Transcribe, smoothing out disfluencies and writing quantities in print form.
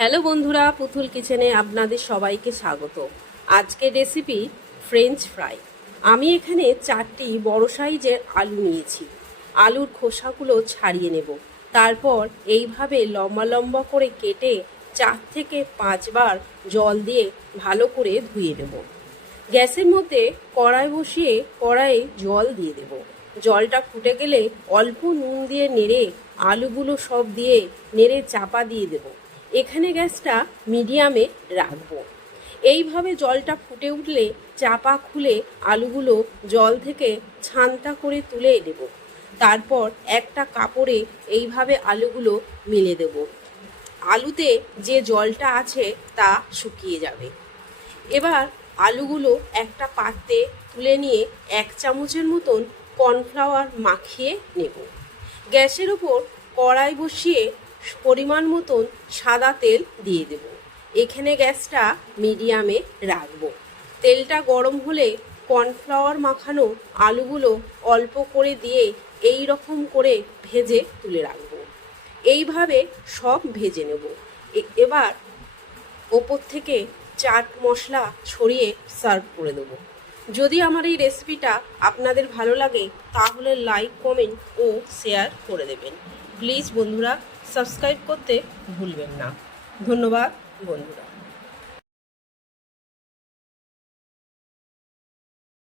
Hello বন্ধুরা, পুতুল কিচেনে আপনাদের সবাইকে স্বাগত। আজকের রেসিপি ফ্রেঞ্চ ফ্রাই। আমি এখানে 4টি বড় সাইজের আলু নিয়েছি। আলুর খোসাগুলো ছাড়িয়ে নেব। তারপর এইভাবে লম্বা লম্বা করে কেটে 4 থেকে 5 বার জল দিয়ে ভালো করে ধুয়ে নেব। গ্যাসের মধ্যে কড়াই বসিয়ে কড়াইয়ে জল দিয়ে দেব। জলটা ফুটে গেলে অল্প নুন দিয়ে নেড়ে আলুগুলো সব দিয়ে নেড়ে চাপা দিয়ে দেব। এখানে গ্যাসটা মিডিয়ামে রাখবো। এইভাবে জলটা ফুটে উঠলে চাপা খুলে আলুগুলো জল থেকে ছানটা করে তুলে নেব। তারপর একটা কাপড়ে এইভাবে আলুগুলো মেলে দেব। আলুতে যে জলটা আছে তা শুকিয়ে যাবে। এবার আলুগুলো একটা পাত্রে তুলে নিয়ে 1 চামচের মতন কর্নফ্লাওয়ার মাখিয়ে নেব। গ্যাসের ওপর কড়াই বসিয়ে পরিমাণ মতন সাদা তেল দিয়ে দেব। এখানে গ্যাসটা মিডিয়ামে রাখবো। তেলটা গরম হলে কর্নফ্লাওয়ার মাখানো আলুগুলো অল্প করে দিয়ে এই রকম করে ভেজে তুলে রাখবো। এইভাবে সব ভেজে নেব। এবার ওপর থেকে চাট মশলা ছড়িয়ে সার্ভ করে দেবো। যদি আমার এই রেসিপিটা আপনাদের ভালো লাগে তাহলে লাইক, কমেন্ট ও শেয়ার করে দেবেন। প্লিজ বন্ধুরা, সাবস্ক্রাইব করতে ভুলবেন না। ধন্যবাদ বন্ধুরা।